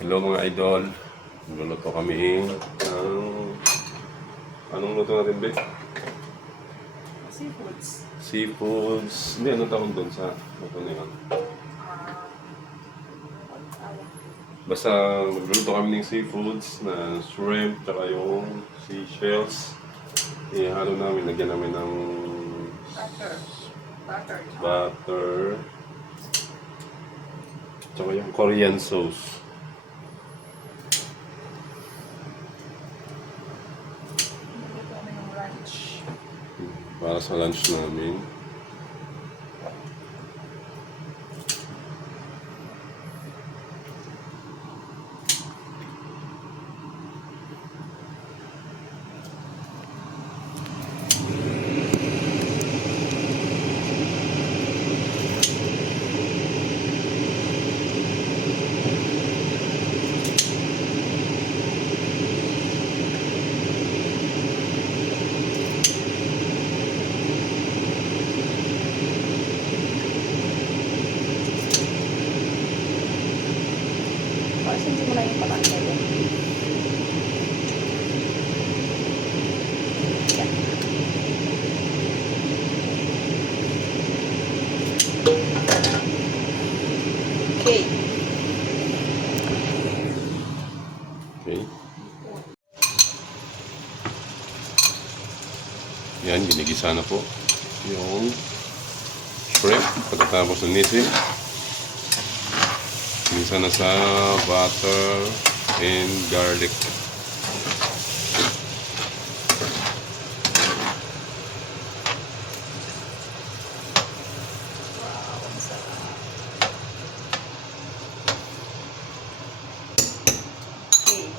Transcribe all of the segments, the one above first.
Hello mga idol. Luluto kami ng... Anong luto natin, Be? Seafoods. Seafoods. Hindi, anong tawag doon sa luto na yun? Basta magluluto kami ng seafoods na shrimp, tsaka yung seashells. Ihalo namin, lagyan namin ng butter, tsaka yung Korean sauce. Ito kami ng lunch. Para sa lunch namin. Kasi hindi mo na yung patanggal yun. Okay. Okay. Yan, ginigisa na po yung shrimp. Pagkatapos ng nisi, ginisa na sa butter and garlic. Wow, ang sarap. Okay.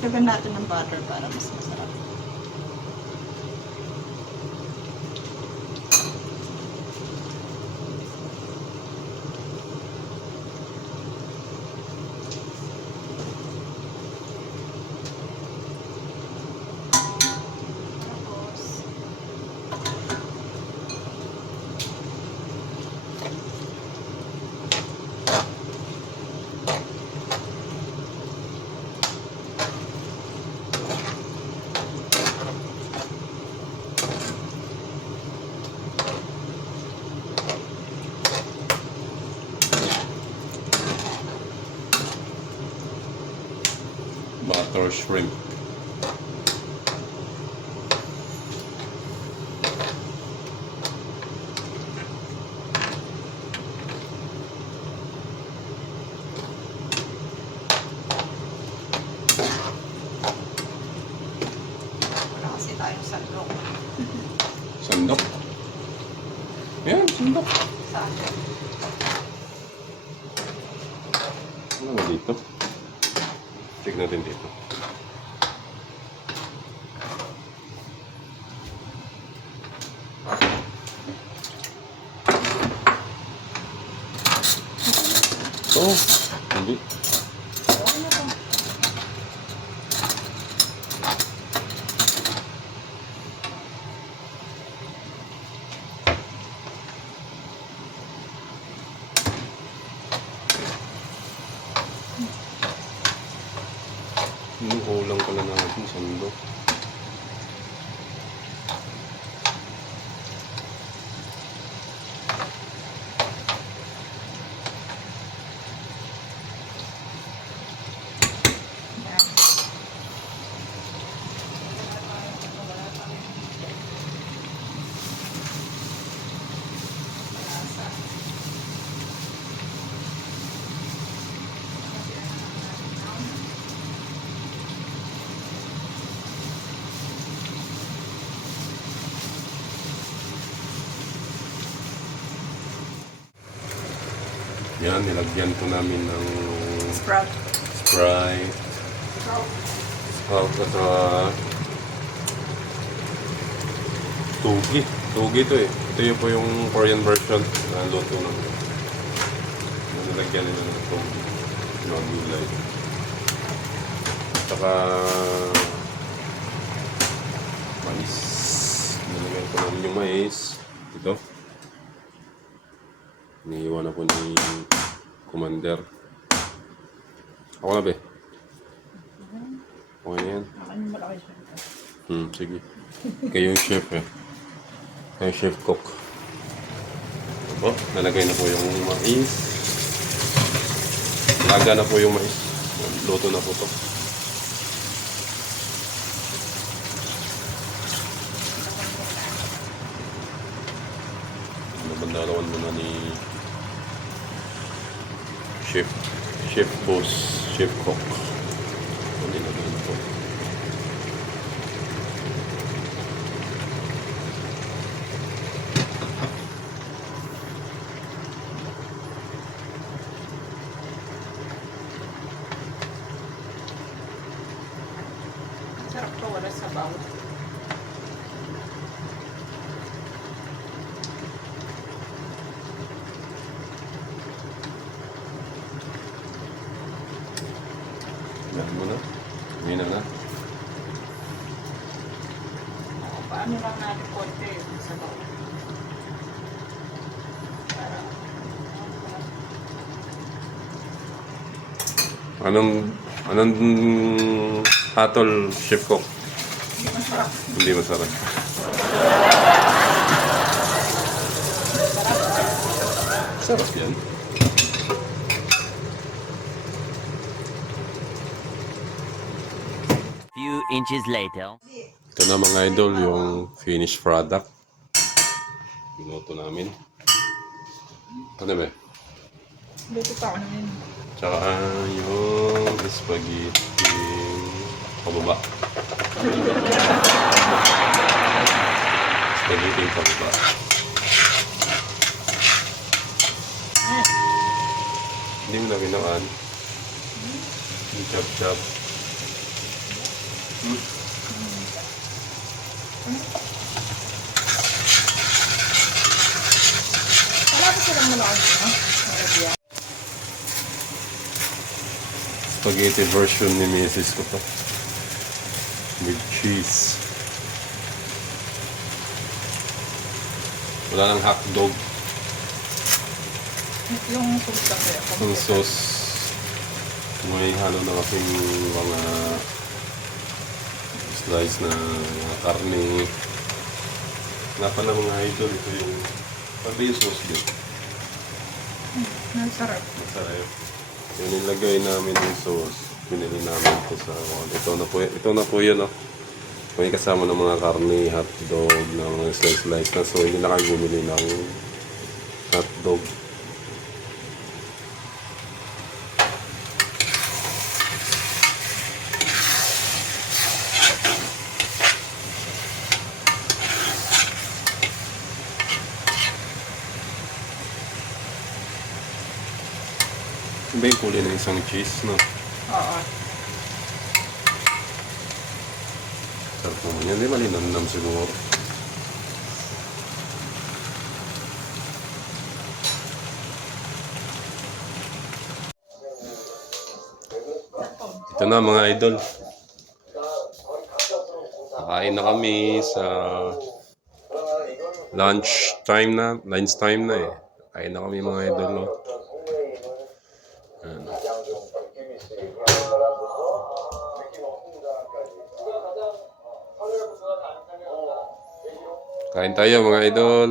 Lagyan natin ng butter para mas masarap. Tapos, Butter shrimp. wala kasi tayong sandok. Sandok. Yan, sandok. Saan? Ano ba dito? Check natin dito. Oh, hindi. Okay na to. Yung ulang pala natin, sandok. Ayan. Malasa. Yan, nilagyan po namin ng Sprout. Sprite, salt at Tugi. Tugi ito eh. Ito yung po yung Korean version na luto namin. Nilagyan nila ng tugi. Mga gulay. Tsaka mais. Ito. Iniiwan na po ni Commander. Ako na, be. Okay na yan. Akin yung malaki siya. Sige. Kayo yung chef, eh. Kayo yung chef cook. Oh, nalagay na po yung mais. Laga na po yung mais. Luto na po to. Nabandalawan muna ni chef boss, chef cook. Hindi na ganun po. Sarap to, wala sabaw. Yan mo na. Mina na. Paano lang natin konti yung sabaw. Para, Anong hatol, chef cook? hindi masarap. Hindi masarap. Sarap yan. Few inches later. Ito na mga idol, yung finished product. Binuto namin. Ano ba? Luto pa ako naman. Tsaka yung spaghetti pababa. Spaghetti pababa. Hindi mo na ginawan. Chop-chop. Wala ko silang malaki, no? Spaghetti version ni Mrs. ko to. With cheese. Wala nang hotdog. Yung sauce kasi ako. Ang sauce. May halo na kasing mga slice na karne. Nga pala mga idol, ito yung pati yung sauce din. Nasarap. Masarap. Yung nilagay namin yung sauce, pinili namin ito sa ito na po yun, oh. May kasama ng mga karne, hotdog, ng mga slice na. So, hindi na kayo bumili ng hotdog. Iba yung kulay ng isang cheese, no? Oo. Sarap naman yan. Di ba linamnam siguro? Ito na mga idol. Nakain na kami sa lunch time na eh. Kain na kami mga idol, no? Ayan. Kain tayo mga idol.